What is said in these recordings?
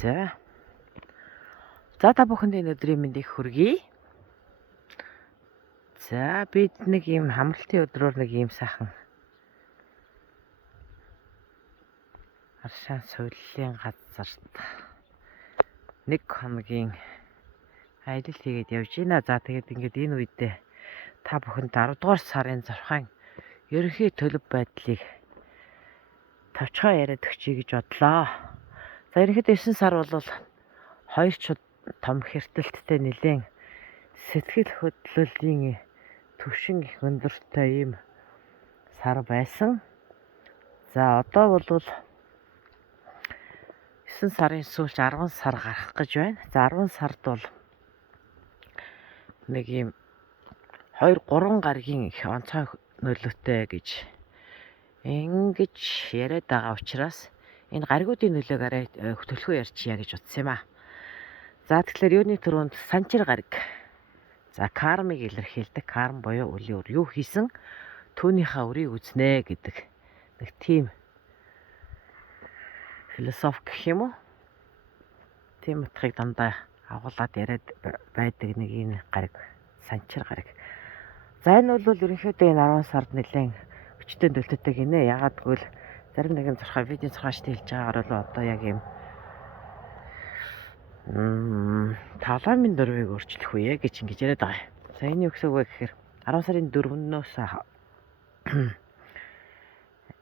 За та бүхэнд энэ өдрийн мэндийг хүргэе. За бид нэг юм хамралтын өдрөөр нэг юм сайхан аршаан сувллын газарт нэг хоногийн аялал хийгээд явж байна. За тэгээд ингээд энэ үедээ та бүхэнд 10 дугаар сарын зурхаан ерөнхий төлөв байдлыг товчхон яриад өгчий гэж бодлоо. За ерөнхийдөө 9 сар бол хоёр ч том хэртэлттэй нэлээд сэтгэл хөдлөлийн төвшин их өндөртэй ийм сар байсан. За одоо бол 9 сарын сүүлч 10 сар гарах гэж байна. За 10 сард бол нэг ийм 2-3 гаригийн их онцгой нөлөөтэй гэж ингэж яриад байгаа учраас энэ гаригуудын нөлөөг арай төлхөө ярьчихъя гэж утсан юм аа. За тэгэхээр юуны төрөнд санчир гариг. За кармыг илэрхийлдэг. Карм буюу үлийн үр. Юу хийсэн түүнийхээ үрийг үзнэ гэдэг нэг тийм философи гэх юм уу? Тийм утгыг дандаа агуулад яриад байдаг нэг энэ гариг, санчир гариг. За энэ бол ерөнхийдөө энэ 10 сард нэлээд өчтөн төлтөтэй гинэ. Ягаад гэвэл зарим нэгэн зурхай видео зурхаашд хэлж байгаагаар бол одоо яг юм таламын дөрвийг өөрчлөх үе гэж ингэж яриад байгаа. За энэ юу гэсэн үг вэ гэхээр 10 сарын 4-өөс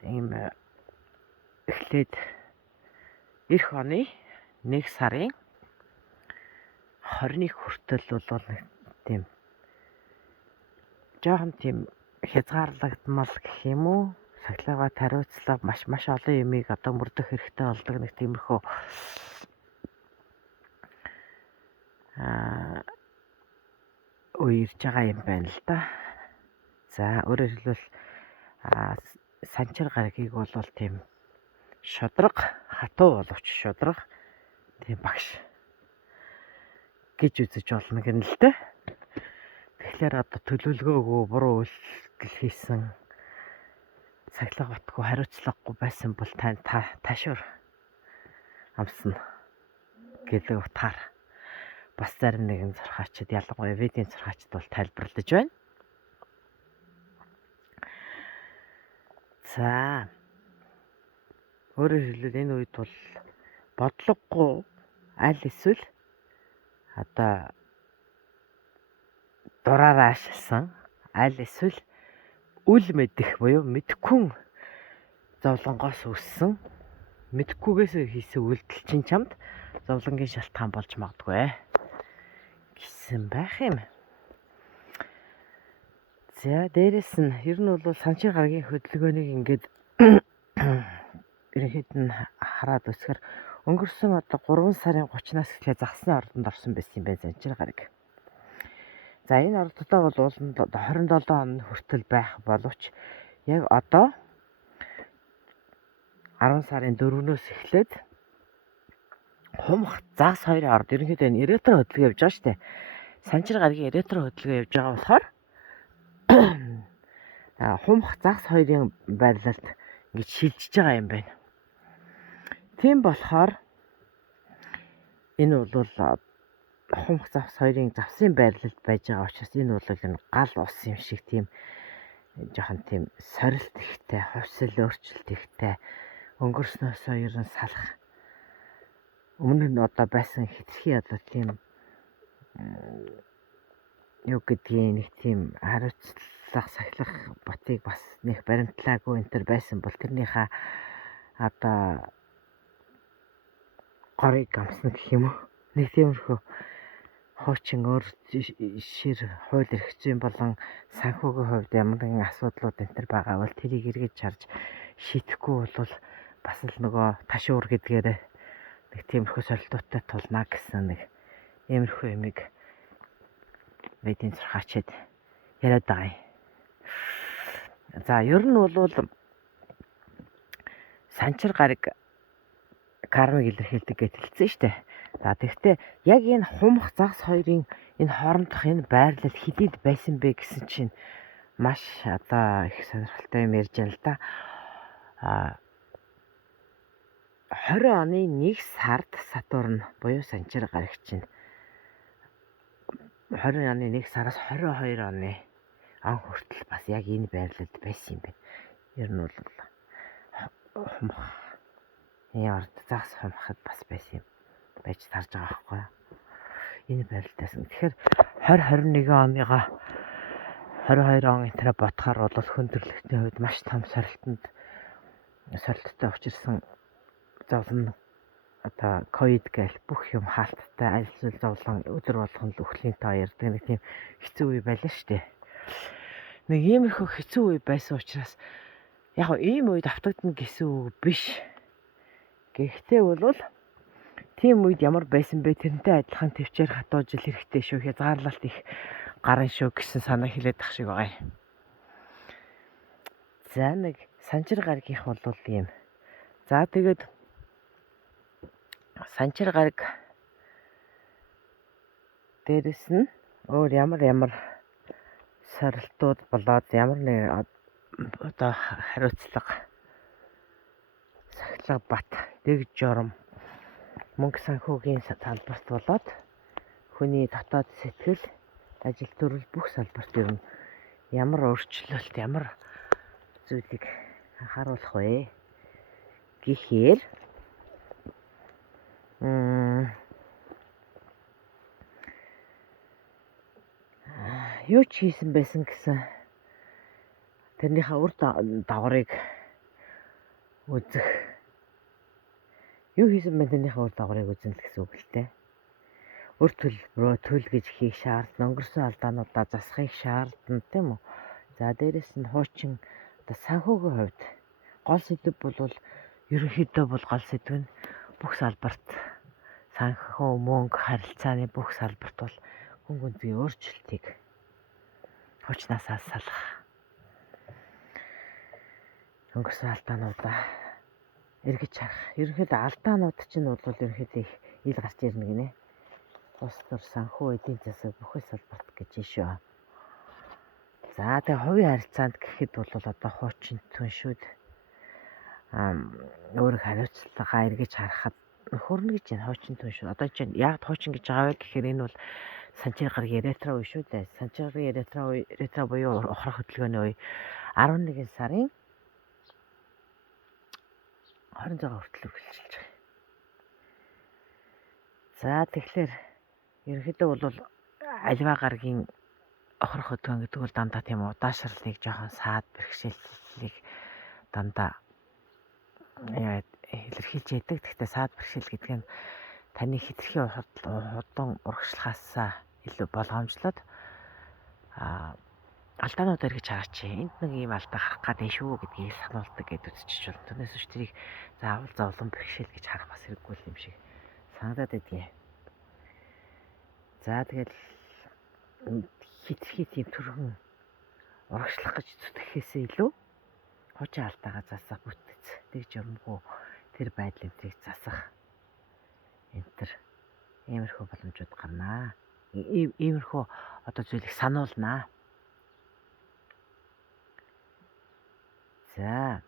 ийм эхлээд эх оны 1 сарын 20-ны хүртэл бол тийм жоохон тийм хязгаарлагдмал гэх юм уу? Сахилгаагаа тариуцлаа маш олон юмыг одоо мөрдөх хэрэгтэй болдог нэг тиймэрхүү үе ирж байгаа юм байна л да. За өөрөөр хэлбэл санчир гаригийг бол тийм шудраг, хатуу боловч шудраг тийм багш гэж үзэж болно гэнэ л дээ. Тэгэхээр одоо төлөвлөгөөгөө буруу үйлдэл хийсэн, сахилга батгүй хариуцлагагүй байсан бол тань ташуур амсна гэдэг утгаар бас зарим нэгэн зурхаачид ялангуяа видео зурхаачид бол тайлбарлаж байна. За өөрөөр хэлбэл энэ үед бол бодлогогүй аль эсвэл одоо дураараа ашигласан аль эсвэл үл мэдэх буюу мэдхгүй зовлонгоос үүссэн мэдхгүйгээс хийсэн үйлдэл чинь чамд зовлонгийн шалтгаан болж магадгүй гэсэн байх юм. За дээрэс нь ер нь бол санчир гарагийн хөдөлгөөнийг ингээд ерөнхийд нь хараад үзэхээр өнгөрсөн одоо 3 сарын 30-наас эхлээд загсны ордонд орсон байсан юм байна санчир гараг. За энэ ордодоо бол ууланд 27 он хүртэл байх боловч яг одоо 10 сарын 4-өөс эхлээд хумх загс хоёрын орд ерөнхийдөө энэ ретро хөдөлгөөн явж байгаа шүү дээ. Санчир гарагийн ретро хөдөлгөөн явж байгаа болохоор хумх загс хоёрын байрлалд ингэж шилжиж байгаа юм байна. Тийм болохоор энэ бол хумх загс хоёрын завсын байрлалд байж байгаа учраас энэ бол энэ гал ус юм шиг тийм жоохон тийм сорилт ихтэй, хувьсэл өөрчлөлт ихтэй өнгөрснөөсөө ер нь салах өмнө нь одоо байсан хэтэрхий одоо тийм юу гэдгийг нэг тийм хариуцлах сахилах ботыг бас нэг баримтлаагүй энэ төр байсан бол тэрнийхээ одоо горыг амсна гэх юм уу? Нэг тиймэрхүү хуучин өөр шир хууль эрх зүйн болон санхүүгийн хувьд ямар нэгэн асуудлууд энэ төр байгаа бол тэрийг эргэж харж шийдэхгүй бол бас л нөгөө ташуур гэдгээр нэг тиймэрхүү сорилтуудтай тулнаа гэсэн нэг иймэрхүү юмыг видео зурхаачид яриад байгаа юм. За ер нь бол санчир гараг кармыг илэрхийлдэг гэж хэлсэн шүү дээ. За тэгвэл яг энэ хумх загс хоёрын энэ хоорондох энэ байрлал хилээд байсан бэ гэсэн чинь маш одоо их сонирхолтой юм ярьж байна л да. 20 оны 1 сард Сатурн буюу Санчир гарагч нь 20 оны 1 сараас 22 оны он хүртэл бас яг энэ байрлалд байсан юм байна. Ер нь бол хумх яард загас хумхад бас байсан юм байж тарж байгаа байхгүй юу? Энэ байрлалдаас. Тэгэхээр 2021 оныга 22 он энэ бодохоор бол хөндөрлөлтийн хувьд маш том сорилттой учирсан зовлон одоо ковид гээл бүх юм хаалттай аль зүйл зовлон өдөр болгон л өхлийн тоо ярддаг нэг тийм хэцүү үе байлаа шүү дээ. Нэг иймэрхүү хэцүү үе байсан учраас яг ийм үед автагдана гэсэн үг биш. Гэхдээ бол тийм үед ямар байсан бэ? Тэрнтэй адилхан төвчээр хатууж ил хэрэгтэй шүү. Хязгаарлалт их гарын шүү гэсэн санаа хэлээд ах шиг байгаа юм. За нэг Санчир гаригийнх бол ийм. За тэгээд Санчир гариг дээрэс нь өөр ямар сорилтууд болоод ямар нэг одоо хариуцлага сахилга бат дэг журам мөнгө санхүүгийн салбарт болоод хүний дотоод сэтгэл ажил төрөл бүх салбарт ер нь ямар өөрчлөлт ямар зүйлийг харуулах вэ гэхээр юу ч хийсэн байсан гэсэн тэрнийхээ үр дагаврыг үзэх юу хийсэн бэ тэрнийхээ үр дагаврыг үзнэ л гэсэн үг л дээ. Үр төлбөрөө төлж хийх шаардна, өнгөрсөн алдаануудаа засахыг шаардна тийм үү. За дээрэс нь хуучин одоо санхүүгийн хувьд гол сэдв бол ерөнхийдөө бол гол сэдв нь бүх салбарт санхүү мөнгө харилцааны бүх салбарт бол хүн гүнзгий өөрчлөлтийг хуучнаасаа салах. Өнгөрсөн алдаануудаа эргэж харах. Ерөнхийдөө алдаанууд чинь бол ерөнхийдөө их ил гарч ирнэ гинэ. Тус төр санхүү эдийн засаг бүхэл салбарт гэж шүү. За тэгээ хувийн харилцаанд гэхэд бол одоо хуучин түншүүд өөрөг хариуцлагаа эргэж харахад хөрнө гэж байна хуучин түншүүд. Одоо чинь яг хуучин гэж байгаа вэ гэхээр энэ бол Санчир гарагийн ретро үе шүү дээ. Санчирын ретро буюу ухрах хөдөлгөөний үе 11 сарын 26 хүртэл үргэлжилж байгаа. За тэгэхээр ерөнхийдөө бол альва гарагийн ухрах хөдөлгөөн гэдэг бол дандаа тийм удаашрлыг жоохон саад бэрхшээлийг дандаа илэрхийлж яадаг. Гэхдээ саад бэрхшээл гэдэг нь таны хэтэрхий удан урагшлахаас илүү болгоомжлоод алдаанууд эргэж хараач. Энд нэг ийм алдаа гарах гэдэг шүү гэдгийг сануулдаг гэдээ үзчихэж байна. Түүнээс биш тэрийг заавал зовлон бэрхшээл гэж харах бас хэрэггүй юм шиг санагдаад байдгийг. За тэгэл хэтэрхий тийм төрхөн урагшлах гэж зүтгэхээсээ илүү хуучин алдаагаа засах бүтэц тэгж юмгүй тэр байдлыг засах энтэр иймэрхүү боломжууд гарнаа. Иймэрхүү одоо зүйлийг сануулнаа. За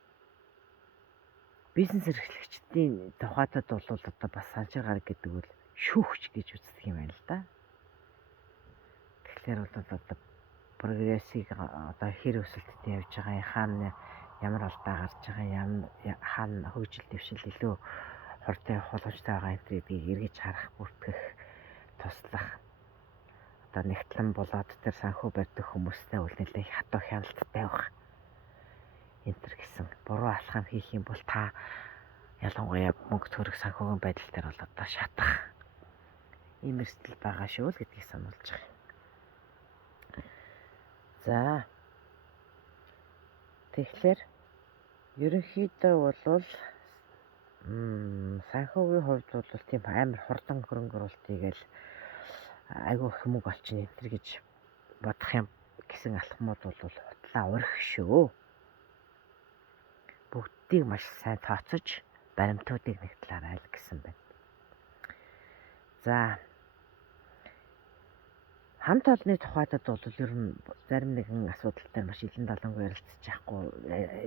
бизнес эрхлэгчдийн тухайтад бол одоо бас Санчир гараг гэдэг бол шүүгч гэж үздэг юм байна л да. Тэгэхээр бол одоо прогрессыг одоо хэр өсөлтөд явж байгаа хаана ямар алдаа гарч байгаа хаана хөгжил дэвшил илүү хурдан явах боломжтой байгаа энтрийг эргэж харах бүртгэх туслах одоо нэгтлэн болоод тэр санхүү барьдаг хүмүүстэй үл нэлээд хатуу хяналттай байх энтер гэсэн буруу алхам хийх юм бол та ялангуяа мөнгө төгрөг санхүүгийн байдал дээр бол одоо шатах ийм эрсдэл байгаа шүү л гэдгийг сануулж байгаа. За тэгэхээр ерөнхийдөө бол санхүүгийн хувьд бол тийм амар хурдан хөрөнгө оруулалтыг л айгүй их мөнгө олчихно энтер гэж бодох юм гэсэн алхмууд бол хутлаа урих шүү. Бүгдийг маш сайн тооцож баримтуудыг нэг талаар айл гэсэн байна. За хамт олонны тухайд бол ер нь зарим нэгэн асуудал дээр маш илэн далангүй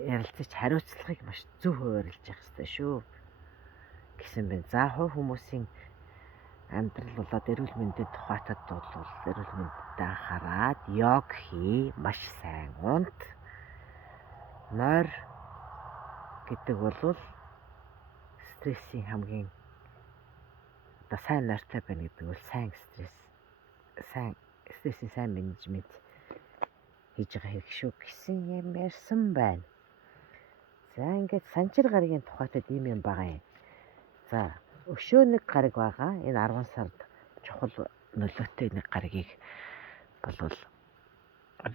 ярилцаж хариуцлагыг маш зөв хуваарлаж явах хэрэгтэй шүү. гэсэн байна. За хувь хүмүүсийн амьдрал болоод эрүүл мэндийн тухайтад бол эрүүл мэндэд анхаарад йог хий, маш сайн унт. Нойр гэдэг бол стрессийн хамгийн одоо сайн нойртой байна гэдэг бол сайн стрессийн сайн менежмент хийж байгаа хэрэг шүү гэсэн юм ярьсан байна. За ингээд санчир гарагийн тухайтад ийм юм байгаа юм. За өшөө нэг гараг байгаа. Энэ 10 сард чухал нөлөөтэй нэг гарагийг болвол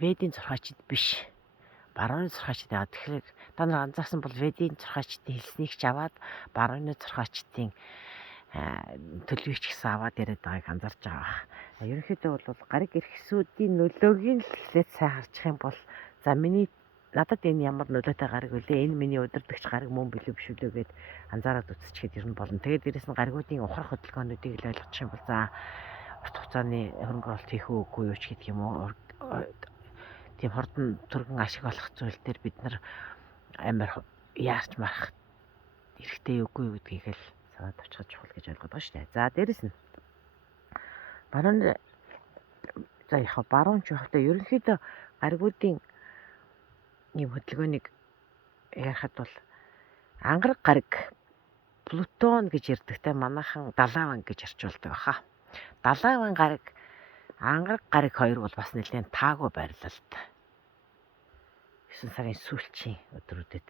Ведийн зурхаачид биш. Барууны зурхаачид яа. Тэгэхээр та нар анзаарсан бол Ведийн зурхаачдын хэлснийг ч аваад барууны зурхаачдын төлөвийг ч гэсэн аваад яриад байгааг анзаарч байгаа. Ерөнхийдөө бол гариг эрхсүүдийн нөлөөг нь эхлээд сайн харчих юм бол за надад энэ ямар нөлөөтэй гариг үлээ, энэ миний удирдагч гариг мөн билүү биш үлээ гэд анзаараад үзчихээд ирнэ болно. Тэгээд дээрэс нь гаригуудын ухрах хөдөлгөөнүүдийг л ойлгочих юм бол за урт хугацааны хөрөнгө оруулалт хийх үгүй юу ч гэдэг юм уу. Тийм хурдан түргэн ашиг олох зүйл дээр бид нар амар яарч марах эрэхтэй үгүй юу гэдгийг л санаад авчихж чухал гэж ойлгоод байгаа шүү дээ. За дээрэс нь баруун чухалтай ерөнхийдөө гаригуудын ийм хөдөлгөөнийг ярихад бол ангараг гариг Плутон гэж ярьдагтай манайхан Далаван гэж орчуулдаг баха. Далаван гариг ангараг гариг хоёр бол бас нэлээд таагүй байрлалт. 9 сарын сүүлчийн өдрүүдэд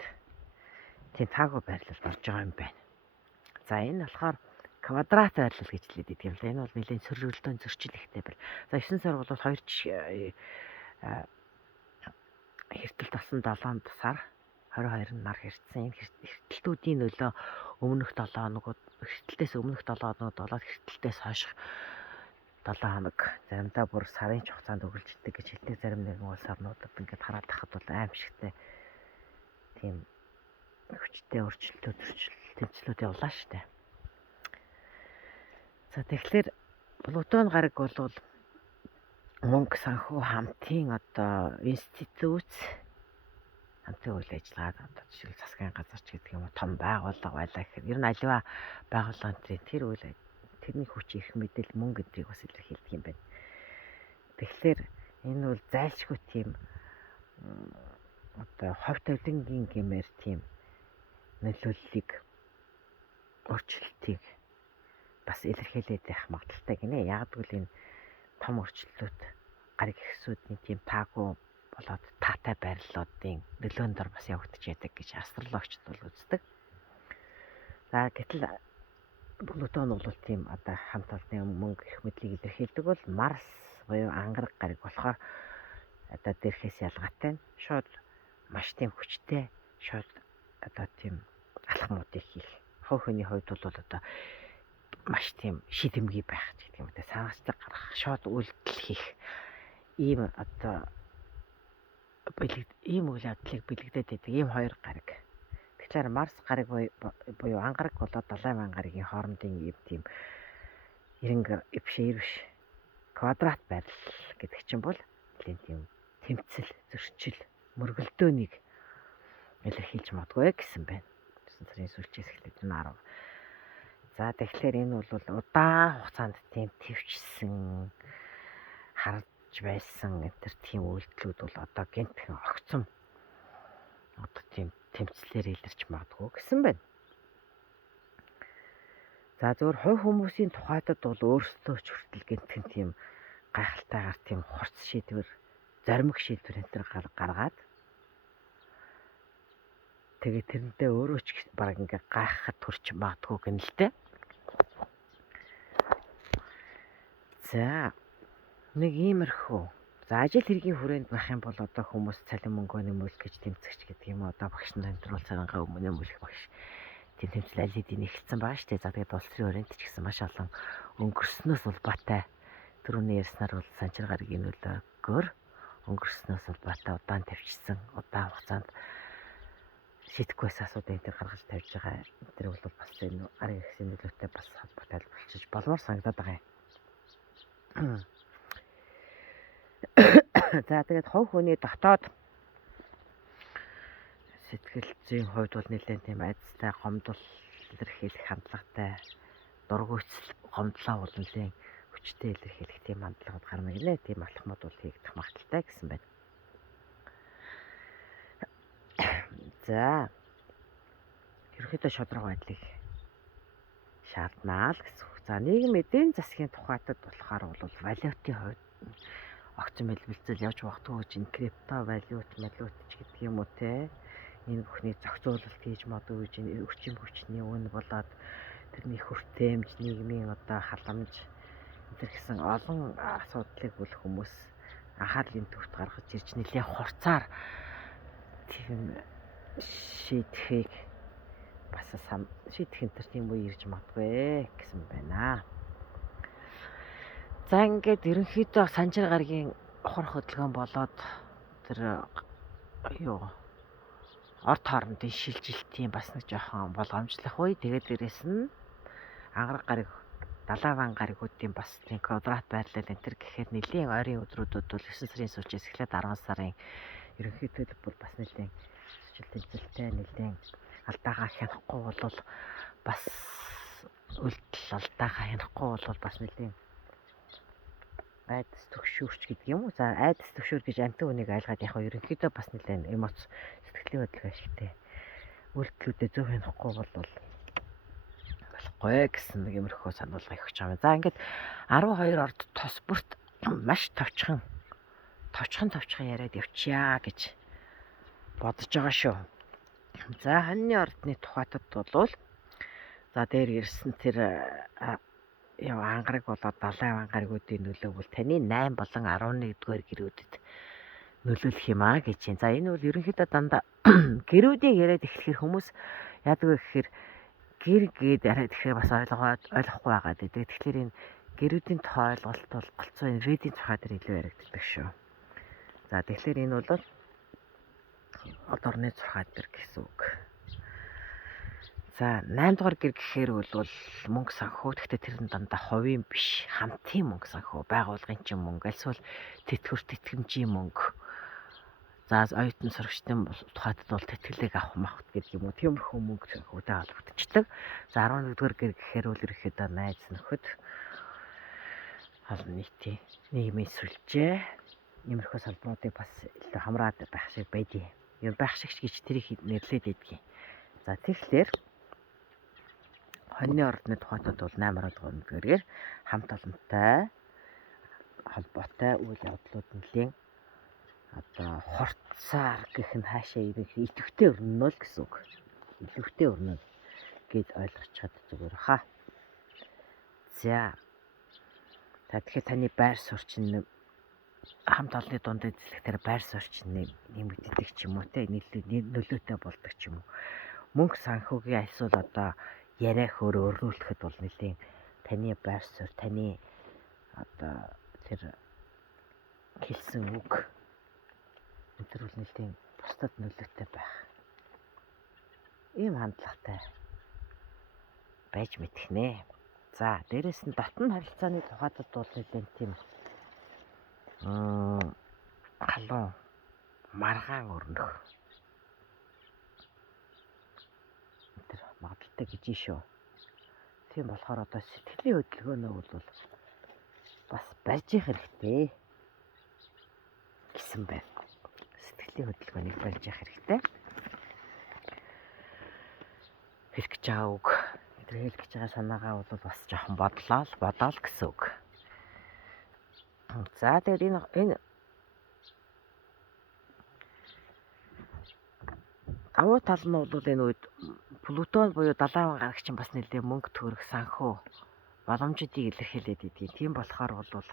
тийм таагүй байрлалд орж байгаа юм байна. За энэ болохоор квадрат байрлал гэж хэлээд байдаг юм л. Энэ бол нэлээд сөрөглөөн зөрчил ихтэй байр. За 9 сар бол 2 хэртэлт болсон 7 сар 22 нар хэртсэн. Энэ хэртэлтүүдийн нөлөө өмнөх 7 хоногуд хэртэлтээс өмнөх 7 хоногуд болоод хэртэлтээс хойш 7 хоног заримдаа бүр сарын хугацаанд үргэлжлэдэг гэж хэлдэг. Зарим нэгэн улс орнуудад ингээд хараад тахад бол аимшигтай тийм хүчтэй тэмцлүүд явлаа штэ. За тэгэхээр Плутон гараг бол мөнгө санхүү хамтын одоо институт хамтын үйл ажиллагаа одоо жишээл засгийн газар ч гэдэг юм уу том байгууллага байлаа гэхээр ер нь аливаа байгууллагын тэрний хүч их мэдэл мөнгө гэдгийг бас илэрхийлдэг юм байна. Тэгэхээр энэ бол зайлшгүй тийм одоо ховь тавилангийн гэмээр тийм нөлөөллийг өөрчлөлтийг бас илэрхийлээд байх магадaltaй гинэ. Яг гэвэл энэ том өөрчлөлтүүд гариг ихсүүдийн тийм таагүй болоод таатай байрлалуудын нөлөөнд дор бас явагдаж яадаг гэж астрологчд бол үздэг. За гэтэл Плутон бол тийм одоо хамт олонны мөнгө их мэдлийг илэрхийлдэг бол Марс буюу ангараг гариг болохоор одоо дээрхээс ялгаатай шууд маш тийм хүчтэй шууд одоо тийм алхмуудыг хийх. Хувь хүний хувьд бол одоо маш тийм шидэмгий байх гэдэг юм. Санаачлаг гаргах, шууд үйлдэл хийх ийм одоо ийм үйл явдлыг бэлэгдээд байдаг ийм хоёр гариг. Тэгэхээр Марс гариг буюу ангараг болоод Далаван гаригийн хоорондын ийм тийм эренг биш квадрат байрлал гэдэг чинь бол тийм тэмцэл, зөрчил, мөргөлдөөнийг илэрхийлж магадгүй гэсэн байна. 9 сарын сүүлчээс эхлээд 10. За тэгэхээр энэ бол удаан хугацаанд тийм төвчсөн харж байсан энэ тийм үйлдэлүүд бол одоо гинтхэн огцом одоо тийм тэмцлэр илэрч магадгүй гэсэн байна. За зөвхөн хувь хүмүүсийн тухайтад бол өөрсдөө ч хүртэл гинтхэн тийм гайхалтайгаар тийм хурц шийдвэр, зоримог шийдвэр энэ гаргаад тэгээ тэрнтэй өөрөө ч баг ингээ гайхахад хүрч магадгүй гэнэ л дээ. За нэг иймэрхүү. За ажил хэргийн хүрээнд байх юм бол одоо хүмүүс цалин мөнгөний мөлк гэж тэмцэгч гэдэг юм. Одоо багш нарын төрөл цагаангаа өмнө мөлк багш тийм тэмцэл аль хэдийн эхэлсэн байгаа шүү дээ. За тэгээд улс төрийн хүрээнд ч гэсэн маш олон өнгөрснөөс улбаатай түрүүний ярьснаар бол санчир гарагийн нөлөөгөөр өнгөрснөөс улбаатай удаан тавьчихсан удаан хугацаанд шийдэхгүйс асуудыг энэ гаргаж тавьж байгаа. Тэр бол бас энэ арга ихсийн нөлөөтэй бас холбоотой болчихж болмоор санагдаад байгаа юм. За тэгээд хувь хүний дотоод сэтгэл зүйн хувьд бол нэлээд тийм айцтай гомдол илэрхийлэх хандлагатай дургүйцэл гомдлоо бол нэлээд хүчтэй илэрхийлэх тийм хандлагад гарна гинэ. Тийм алхмууд бол хийгдэх магадaltaй гэсэн байна. За ерөнхийдөө шударга байдлыг шаарднаа л гэсэн үг. За нийгэм эдийн засгийн тухайтад болохоор бол валютын хувьд огцон бэлбэлцэл явж багтгүй гэж энэ крипто валют ч гэдэг юм уу те. Энэ бүхний зохицуулалт хийж модгүй гэж энэ өрчим хүчний үн болоод тэрний хүртээмж нийгмийн одоо халамж энэ гэсэн олон асуудлыг бүл хүмүүс анхаарлын төвт гаргаж ирж нэлээ хурцаар тийм шийдэхийг бас шийдэх энэ төр тийм үе ирж магадгүй гэсэн байна. За ингээд ерөнхийдөө Санжир гарагийн хор хөдөлгөөн болоод тэр орд хоорондын шилжилтийн бас нэг жоохон болгоомжлох үе. Тэгээд дээрэс нь ангараг гараг далаван гаригуудын бас тийм квадрат байрлал энэ төр гэхээр нэлийн ойрын өдрүүдэд бол 9 сарын сүүлчээс эхлээд 10 сарын ерөнхийдөө бол бас нэлийн шилжилттэй нэлийн алдаагаа хянахгүй бол бас үлдэл алдаагаа хянахгүй бол бас нэлийн айдас төгшөөрч гэдэг юм уу. За айдас төгшөөр гэж амтан үнийг айлгаад яг ерөнхийдөө бас нэлээд эмоц сэтгэлийн хөдөлгөөн ашигтай үйлдэлүүдэд зөв хянахгүй бол болохгүй гэсэн нэг юмрхөө сануулга өгч байгаа юм. За ингээд 12 орд тос бүрт маш товчхон яриад явчаа гэж бодож байгаа шүү. За хоньны ордны тухайтад бол за дээр ирсэн тэр ангараг болоод 70 ангарагуудын нөлөө бол таны 8 болон 11 дугаар гэрүүдэд нөлөөлөх юм аа гэж байна. За энэ бол ерөнхийдөө дандаа гэрүүдийг яриад эхлэхээр хүмүүс яадаг вэ гэхээр гэр гээд яриад тэгэхээр бас ойлгохгүй байгаад байдаг. Тэгэхээр энэ гэрүүдийн тоо ойлголт бол голцоо энэ редийн тухай дээр илүү яригддаг шүү. За тэгэхээр энэ бол од орны зурхай дээр гэсэн үг. За 8 дугаар гэр гэхээр бол мөнгө санхүү. Гэхдээ тэр нь дандаа хувийн биш, хамтын мөнгө санхүү, байгууллагын чинь мөнгө, альсвал тэтгэвэр тэтгэмжийн мөнгө. За оюутан сурагчдын тухайтад бол тэтгэлэг авах махт гэдэг юм уу. Тиймэрхүү мөнгө санхүүтэй холбогдчихдаг. За 11 дугаар гэр гэхээр бол ерөөхдөө найз нөхөд олон нийтийн нийгмийн сүлжээ иймэрхүү салбаруудыг бас илүү хамраад байх шиг байдیں۔ Юу байх шиг гэж тэрийг нэрлээд байдгийг. За тэгэхээр хоньны ордны тухайтад бол 8 дугаар хамт олонтой холбоотой үйл явдлууд нэлийн одоо хорцсаар гэх нь хаашаа идэвхтэй өрнөнө л гэсэн үг. Идэвхтэй өрнөнө гэд ойлгож чаддаг зүгээр хаа. За тэгэхээр таны байр суурьчин хамт олонны дунд эзлэхээр байр суурьчин нэмэгддэг ч юм уу те нөлөөтэй болдог ч юм уу. Мөнгө санхүүгийн альсвал одоо яриах өөрөөлөхөд бол нэлийн таны байр суурь таны одоо тэр хэлсэн үг энэ бол нэлийн бусдад нөлөөтэй байх. Ийм хандлагатай байж мэдэх нэ. За дээрэс нь дотн харилцааны тухайтад бол нэлийн тийм халуун маргаан өрнөх тэр магадaltaй гэж шүү. Тийм болохоор одоо сэтгэлийн хөдөлгөөнөө бол бас барьж их хэрэгтэй гэсэн байна. Сэтгэлийн хөдөлгөөнийг барьж их хэрэгтэй. Хэлэх гэж байгаа үг. Тэр хэлэх гэж байгаа санаагаа бол бас жоохон бодоол гэсэн үг. За тэгээд энэ авуу тал нь бол энэ үед Плутон буюу далайн гарагч нь бас нэлээд мөнгө төгрөг санхүү боломжуудыг илэрхийлээд идэв. Тийм болохоор бол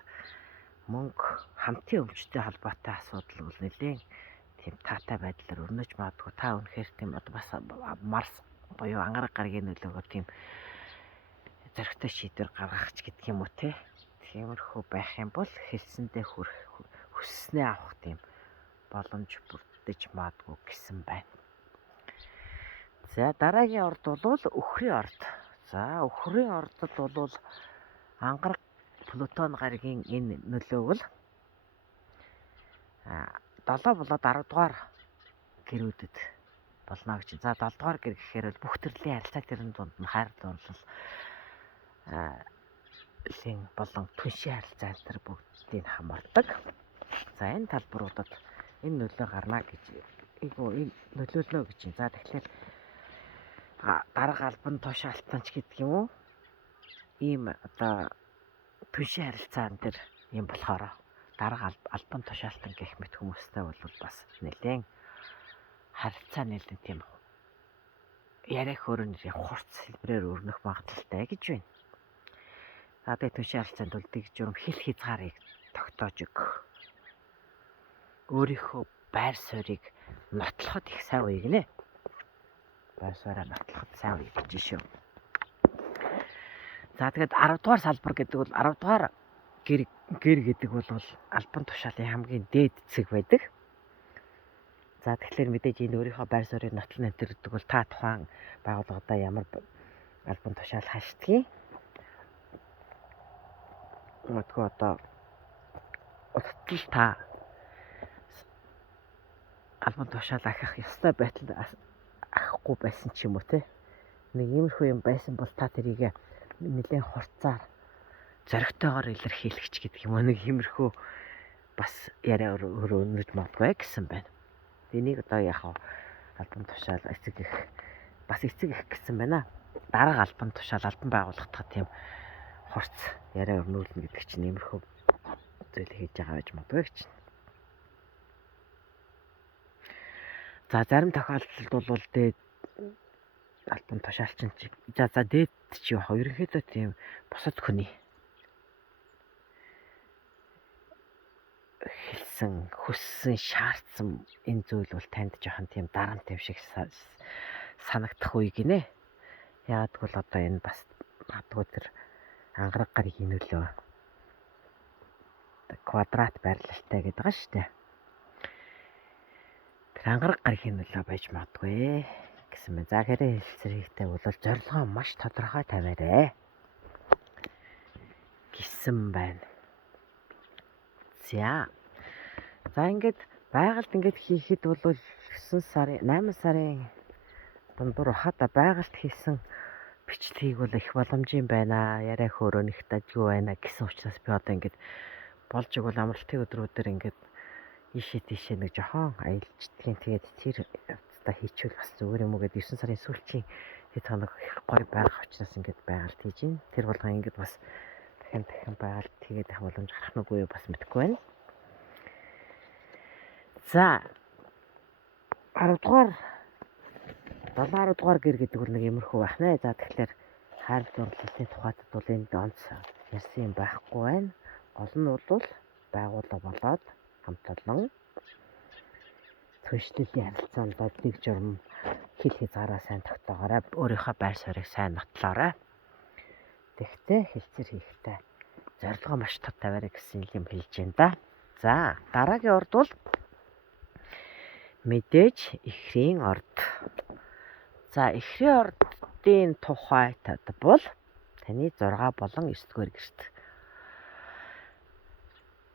мөнгө хамтын өмчтэй холбоотой асуудал бол нэлээд тийм таатай байдлаар өрнөж магадгүй. Та үнэхээр тийм бас Марс буюу ангараг гарагийн нөлөөгөөр тийм зөрөгтэй шийдвэр гаргах ч гэдэг юм уу те. Тиймэрхүү байх юм бол хэлсэндээ хүсснээ авах тийм боломж бүрдэж магадгүй гэсэн байна. За дараагийн орд бол өхрийн орд. За өхрийн ордод бол ангараг Плутон гарагийн энэ нөлөө бол 7 болоод 10 дугаар гэрүүдэд болно гэж. За 7 дугаар гэр гэхээр бүх төрлийн харилцаа тэрэн дунд нь хайр дурлал лин болон түншийн харилцаа энэ бүгдийг хамардаг. За энэ талбаруудад энэ нөлөө гарна гэж энэ нөлөөлнө гэж. За тэгэхээр дарга албан тушаалтанч гэдэг юм уу? Ийм одоо түншийн харилцаан дээр юм болохоор дарга албан тушаалтан гэх мэт хүмүүстэй бол бас нэлээд харилцаа нэлээд тийм яриа хөрөнд хурц хэлбэрээр өрнөх магадaltaй гэж байна. За тэгээд түншийн харилцаанд үлдэх журам хэл хязгаарыг тогтоож өгөх. Өөрийнхөө байр суурийг нотлоход их сайн үе гинэ. Байр сууриа нотлоход сайн үе гэж шүү. За тэгээд 10 дугаар салбар гэдэг бол 10 дугаар гэр гэдэг бол албан тушаалын хамгийн дээд цэг байдаг. За тэгэхээр мэдээж энэ өөрийнхөө байр суурийг нотлон гэдэг бол та тухайн байгууллагада ямар албан тушаал хаштгийг мэдгүй одоо утгал та албан тушаал ахих ёстой байтал авахгүй байсан ч юм уу те. Нэг иймэрхүү юм байсан бол та тэрийг нэлээд хурцаар зоригтойгоор илэрхийлэх ч гэдэг юм уу. Нэг иймэрхүү бас яриа өрөөнд магадгүй гэсэн байна. Энийг одоо яг албан тушаал эцэг их бас эцэг их гэсэн байна. Дарга албан тушаал албан байгууллагад тийм хурц яриа өрнүүлнэ гэдэг чинь иймэрхүү зүйл хийж байгаа байж магадгүй гэж. За зарим тохиолдолд бол дээд албан тушаалчин чи за дээд чи ерөнхийдөө тийм бусад хүний хэлсэн хүссэн шаардсан энэ зүйл бол танд жоохон тийм дарамт юм шиг санагдах үе гинэ. Яагаад гэвэл одоо энэ бас магадгүй тэр ангараг гаригийн нөлөө квадрат байрлалтай гэдэг байгаа шүү дээ. Тэр ангараг гаригийн нөлөө байж магадгүй гэсэн мэ. За хэрэг хэлцэрхийтэй бол зорилгоо маш тодорхой тавиарэ гэсэн байна. За ингээд байгальд ингээд хийхэд бол 8 сарын дундуур хата байгальд хийсэн бичлэгийг бол их боломжийн байна. Яриа хөөрөө их дажгүй байна гэсэн учраас би одоо ингээд болж игэл амралтын өдрүүдээр ингээд ийшээ тийшээ нэг жохон аялждгийн тэгээд тэр явцдаа хийчихвэл бас зүгээр юм уу гэдэг 9 сарын сүүлчийн хэд хоног их гоё байх учраас ингээд байгальд хийж гин. Тэр болгон ингээд бас дахин байгальд тэгээд авах боломж гарах нүггүй юу бас мэдэхгүй байна. За 10 дугаар 70 дугаар гэр гэдэг бол нэг юмрхүү байх нэ. За тэгэхээр хайр дурлалын тухайд бол энд онц ярьсан юм байхгүй байна. Гол нь бол байгууллага болоод хамт олон түншлэлийн харилцаанд нэг журам хэл хязгаараа сайн тогтоогоорой. Өөрийнхөө байр суурийг сайн нотлоорой. Тэгтээ хэлцэр хийхдээ зорилгоо маш тод тавиарай гэсэн юм хэлж байна да. За дараагийн урд бол мэдээж эхрийн орд. За эхрийн ордын тухайтад бол таны 6 болон 9 дугаар гэрт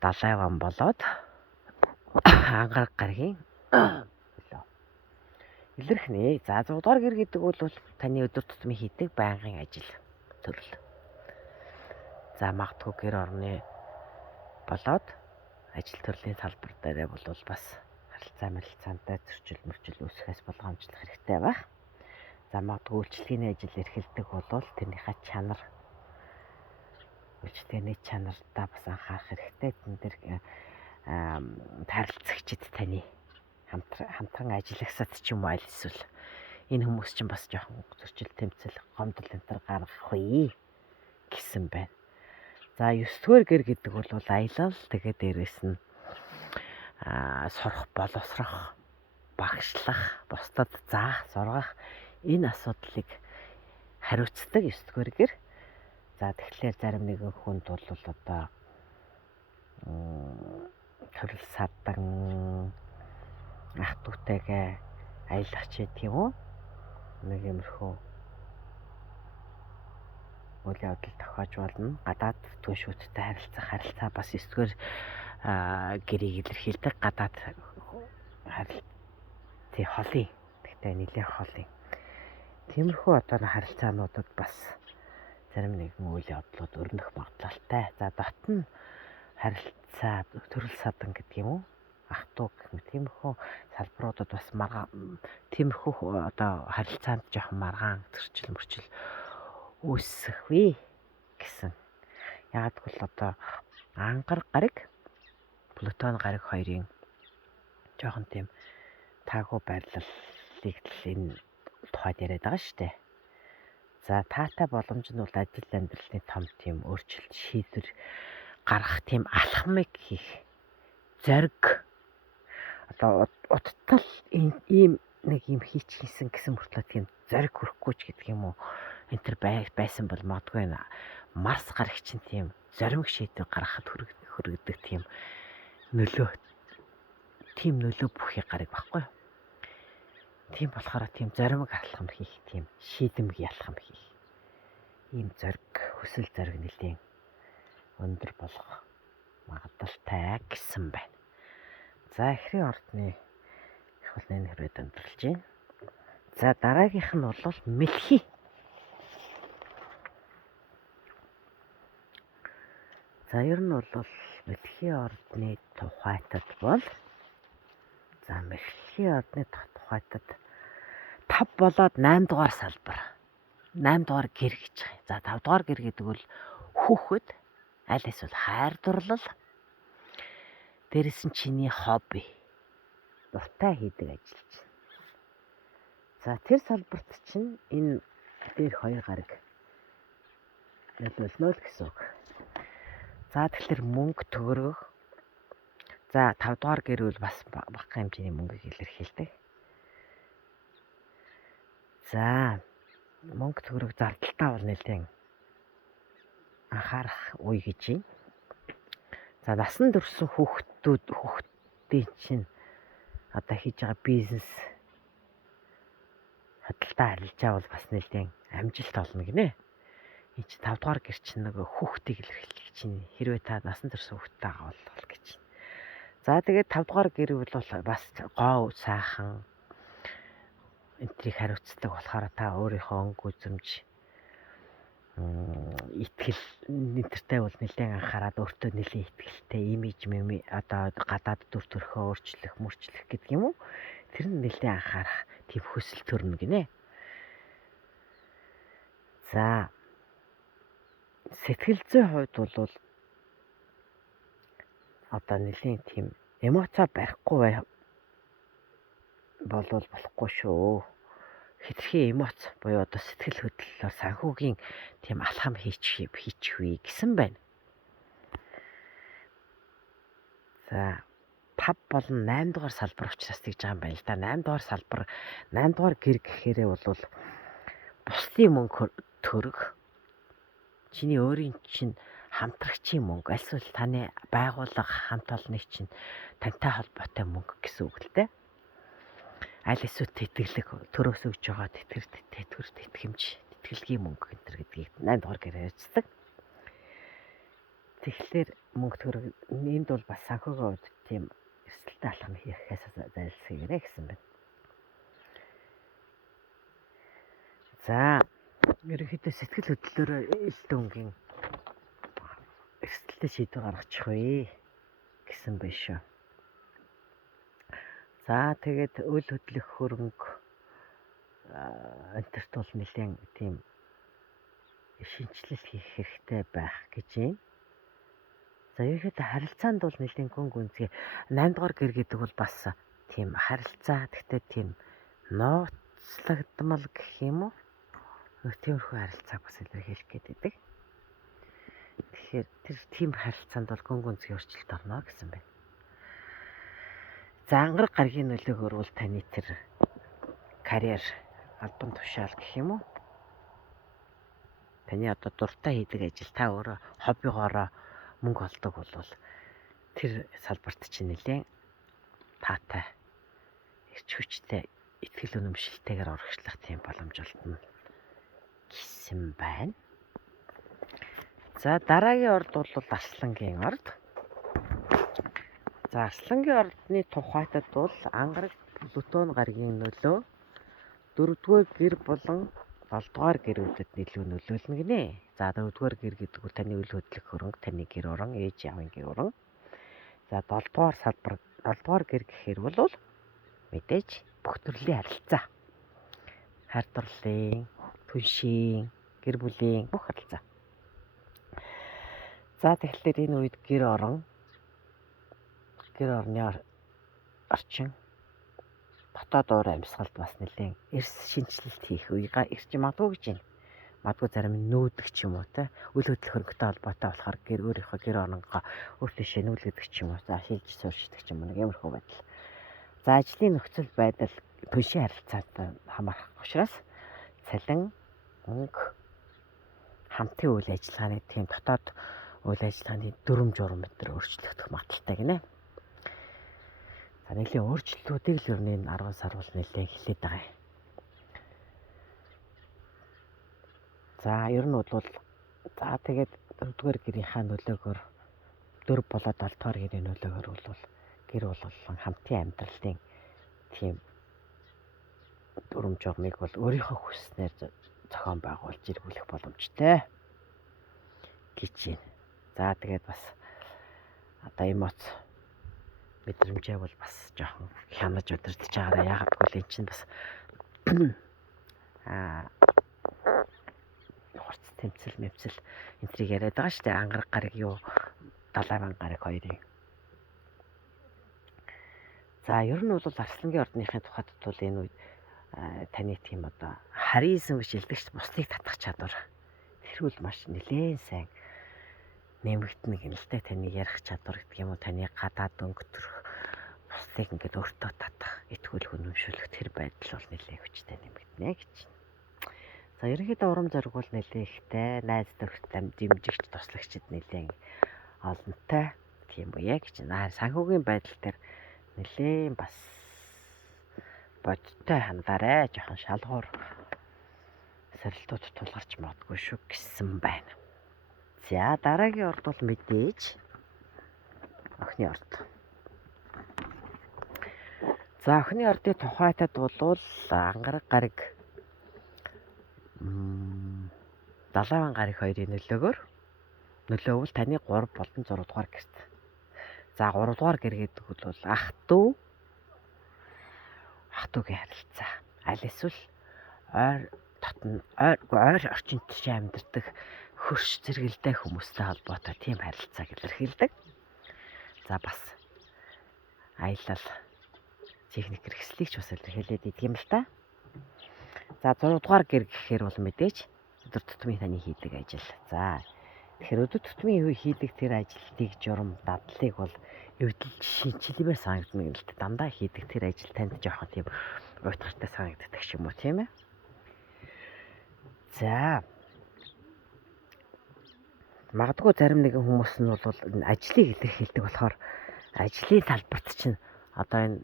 далайван болоод ангараг гаригийн илэрхнэ. За 6 дугаар гэр гэдэг бол таны өдөр тутмын хийдэг байнгын ажил төрөл. За магадгүй гэр орны болоод ажил төрлийн салбар дээр бол бас харилцаантай зөрчил үүсэхээс болгоомжлох хэрэгтэй байх. За магадгүй үйлчлэгийн ажил эрхэлдэг бол тэрнийхээ чанар үйлчлэгээний чанартаа бас анхаарах хэрэгтэй. Тэн дээр харилцагчид таны хамтран ажиллагсад ч юм уу аль эсвэл энэ хүмүүс чинь бас жоохон зөрчил тэмцэл гомдол энэ төр гаргах үе гэсэн байна. За 9 дугаар гэр гэдэг бол аялал тэгээд дээрэс нь сурах, боловсрох, багшлах, бусдад заах, сургах энэ асуудлыг хариуцдаг 9 дугаар гэр. За тэгэхээр зарим нэгэн хүнд бол одоо төрөл садан ах дүүтэйгээ аялах ч тийм үү. Нэг юмрхүү үйл явдал тохиож болно. Гадаад түншүүдтэй харилцаа бас 9 дугаар гэрийг илэрхийлдэг гадаад харилцаа холын гаригтай нэлээд хол юм. Тиймэрхүү одоо харилцаануудад бас зарим нэгэн үйл явдлууд өрнөх магадлалтай. За дотн харилцаа төрөл садан гэдэг юм уу? Ах トゥ гэх мэт тиймэрхүү салбаруудад бас тиймэрхүү одоо харилцаанд жоохон маргаан зөрчил мөрчил үүсэхвээ гэсэн. Яг бол одоо ангар гариг, Плутон гариг хоёрын жоохон тийм таагүй байрлалыг энэ тухайд яриад байгаа шүү дээ. За таатай боломж нь бол ажил амьдралын том тийм өөрчлөлт шийдвэр гаргах тийм алхмыг хийх зориг одоо уттал ийм нэг юм хийчихсэн гэсэн мөртлөө тийм зориг хүрхгүй ч гэдэг юм уу энэ төр байсан бол магадгүй Марс гарагч чинь тийм зориг шийдвэр гаргахад хүргэдэг тийм нөлөө бүхий гараг баггүй. Тийм болохоор тийм зоримог алхам хийх, тийм шийдэмг ялхам хийх. Ийм зориг, хүсэл зориг нэлийн өндөр болох магадлалтай гэсэн байна. За эхрийн ордны их бол энэ хэрэг өндөрлж байна. За дараагийнх нь бол мэлхий. За ер нь бол мэлхий ордны тухайтад бол мэлхий ордны тухайтад 5 болоод 8 дугаар салбар. 8 дугаар гэр гэж байгаа. За 5 дугаар гэр гэдэг бол хүүхэд, аль эсвэл хайр дурлал. Дээрээс нь чиний хобби. Дуртай хийдэг ажил чинь. За тэр салбарт чинь энэ дээр 2 гараг нөлөөлнө л гэсэн үг. За тэгэхээр мөнгө төгрөг. За 5 дугаар гэр бол бас бага хэмжээний мөнгөийг илэрхийлдэг. За мөнгө төгрөг зардалтаа бол нэлээд анхаарах үе гэж юм. За насан туршсан хүүхдийн чинь одоо хийж байгаа бизнес хадгалтай харилцаа бол бас нэлээд амжилт олно гинэ. Энэ чинь 5 дугаар гэр чинь нөгөө хүүхдийг илэрхийлэх чинь хэрвээ та насан туршсан хүүхдтэй байгаа бол гэж. За тэгээд 5 дугаар гэр бол бас гоо сайхан энтрийг хариуцдаг болохоор та өөрийнхөө өнгө үзэмж итгэл энтертэй бол нэлээд анхаарал өөртөө нэлээд итгэлтэй имиж одоо гадаад дүр төрхөө өөрчлөх гэдэг юм уу? Тэр нь нэлээд анхаарах тийм хүсэл төрнө гинэ. За сэтгэл зүйн хувьд бол одоо нэлээд тийм эмоцоо барихгүй болвол болохгүй шүү. Хэтэрхий эмоц буюу одоо сэтгэл хөдлөлөөр санхүүгийн тийм алхам хийчихвээ гэсэн байна. За 5 болон 8 дугаар салбар учраас тэгж байгаа юм байна л да. 8 дугаар салбар 8 дугаар гэр гэхээрээ бол бусдын мөнгө төрөг. Чиний өөрийн чинь хамтрагчийн мөнгө, эсвэл таны байгууллага хамт олонны чинь тантай холбоотой мөнгө гэсэн үг л дээ. Аль эсвэл тэтгэлэг төрөөс өгж байгаа тэтгэмж, тэтгэлгийн мөнгө энэ гэдгийг 8 дугаар гэрээр ярьцдаг. Тэгэхээр мөнгө төрөг энд бол бас санхүүгийн хувьд тийм эрсдэлтэй алхам хийхээс зайлсхийгээрэй гэсэн байна. За ерөнхийдөө сэтгэл хөдлөлөөр элдэнгийн эрсдэлтэй шийдвэр гаргачих вэ гэсэн байна шүү. За тэгээд үйл хөдлөх хөрөнгө энтерт бол нэлээд тийм шинжилэл хийх хэрэгтэй байх гэж юм. За ерөнхийдөө харилцаанд бол нэлээд гүн гүнзгий 8 дугаар гэр гэдэг бол бас тийм харилцаа гэхдээ тийм нууцлагдмал гэх юм уу? Тиймэрхүү харилцааг бас илэрхийлэх гэдэг. Тэгэхээр тэр тийм харилцаанд бол гүн гүнзгий өөрчлөлт орно гэсэн байна. За ангараг гаргийн нөлөөгөөр бол таны тэр карьер, албан тушаал гэх юм уу? Таны одоо дуртай хийдэг ажил, та өөрөө хоббигоороо мөнгө олдог бол тэр салбарт чинь нэлээд таатай, эрч хүчтэй, итгэл үнэмшилтэйгээр урагшлах тийм боломж олдно гэсэн байна. За дараагийн орд бол Арслангийн орд. За Арслангийн ордны тухайтад бол ангараг Плутон гаригийн нөлөө 4-р гэр болон 7-р гэрүүдэд илүү нөлөөлнө гинэ. За 4-р гэр гэдэг нь таны үйл хөдлөх хөрөнгө, таны гэр орон, ээж аавын гэр орон. За 7-р салбар, 7-р гэр гэхээр бол мэдээж бүх төрлийн харилцаа. Хайртурлын, түншийн, гэр бүлийн бүх харилцаа. За тэгэхээр энэ үед гэр орны орчин дотоод уур амьсгалд бас нэлээд эрс шинжилэлт хийх үе ирж магадгүй гэж байна. Магадгүй зарим нүүдэх ч юм уу те үйл хөдлөх хөрөнгөтэй холбоотой болохоор өөрийнхөө гэр оронгоо өөртөө шинүүлдэг ч юм уу за шилж сууршдаг ч юм уу нэг иймэрхүү байдал. За ажлын нөхцөл байдал түншийн харилцаатай хамаарах учраас цалин, мөнгө, хамтын үйл ажиллагааны тийм дотоод үйл ажиллагааны дүрм журам мэтэр өөрчлөгдөх магадaltaй гинэ. За нэлийн өөрчлөлтүүдийг л ер нь 10 сар бол нэлээд эхлээд байгаа юм. За ер нь бол за тэгээд 4-р гэрийнхаа нөлөөгөөр 4 болоод 7-р гэрийн нөлөөгөөр бол гэр болон хамтын амьдралын тийм дүрм журмыг бол өөрийнхөө хүснээр зохион байгуулж эргүүлэх боломжтой гэж байна. За тэгээд бас одоо эмоц мэдрэмжээ бол бас жоохон хянаж удирдах чагараа яагаад гэвэл эн чинь бас хурц тэмцэл мэвцэл энтрийг яриад байгаа шүү дээ. Ангараг гараг юу 70 гараг хоёрын. За ер нь бол Арслангийн ордныхын тухайд бол энэ үед таны тийм одоо харизм биш элдэгч бусдыг татах чадвар тэрхүүл маш нэлээд сайн нэмэгдэнэ гэнэлтэй таны ярих чадвар гэдэг юм уу таны гадаад өнгөтөрөх бусдыг ингээд өөртөө татах итгүүл хүнэмшүүлэх тэр байдал бол нэлээд хүчтэй нэмэгдэнэ гэж. За ерөнхийдөө урам зориг бол нэлээд ихтэй найз төгсөм дэмжигч туслагчид нэлээд олонтой тийм үү яг гэж. Санхүүгийн байдал дээр нэлээд бас бодтой хандаарай жоохон шалгуур сорилтууд тулгарч магадгүй шүү гэсэн байна. За дараагийн орд бол мэдээж охины орд. За охины ордын тухайтад бол ангараг гараг 70 гараг хоёрын нөлөөвөл таны 3 болон 6 дугаар гэрт. За 3 дугаар гэр гэдэг бол ах дүүгийн харилцаа. Аль эсвэл ойр орчинд амьдардаг хөрш зэрэгэлдэй хүмүүстэй холбоотой тийм харилцааг илэрхийлдэг. За бас аялал техник хэрэгслийг ч бас илэрхийлээд идэг юм л та. За 6 дугаар гэр гэхээр бол мэдээж өдөр тутмын таны хийдэг ажил. За тэгэхээр өдөр тутмын хийдэг тэр ажилтыг журам дадлыг бол эвдэлж шинжилмээр санагдана гэнэ л дээ. Дандаа хийдэг тэр ажил танд жоохон тийм уйтгартай санагддаг ч юм уу тийм ээ. За магадгүй зарим нэгэн хүмүүс нь бол ажлыг илэрхийлдэг болохоор ажлын талбарт чинь одоо энэ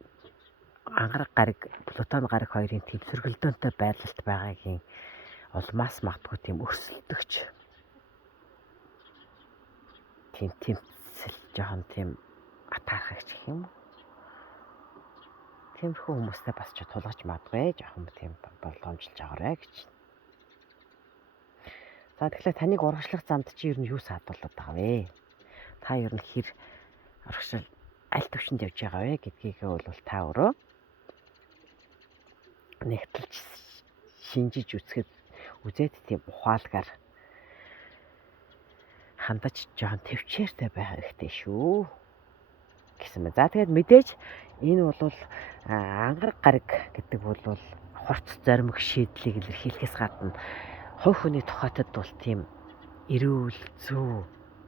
ангараг гараг, Плутон гараг хоёрын тийм сөргөлдөөнтэй байдалд байгаагийн улмаас магадгүй тийм өрсөлдөгч тийм тэмцэл жоохон тийм атаархагч гэх юм. Тиймэрхүү хүмүүстэй бас ч тулгаж магадгүй жоохон тийм боломжилж агаарэ гэж. За тэгэхээр таныг урагшлах замд чи ер нь юу саадуулаад байгаа вэ? Та ер нь хэр урагшил аль төвшөнд явж байгаа вэ гэдгийгээ бол та өөрөө нэгтэлж шинжиж үзээд тийм ухаалгаар хандаж жоохон төвчээртэй байх хэрэгтэй шүү гэсэн мэ. За тэгээд мэдээж энэ бол ангараг гараг гэдэг бол хурц зоримог шийдлийг илэрхийлэхээс гадна хувь хүний тухайтад бол тийм эрүүл зүй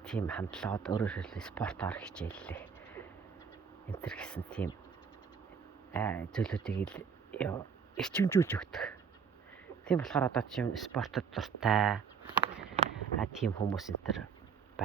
тийм хандлагад өөрөөр хэлбэл спортоор хичээллэх энэ төр гэсэн тийм зүйлүүдийг эрчимжүүлж өгдөг. Тийм болохоор одоо чинь спортод дуртай тийм хүмүүс энэ төр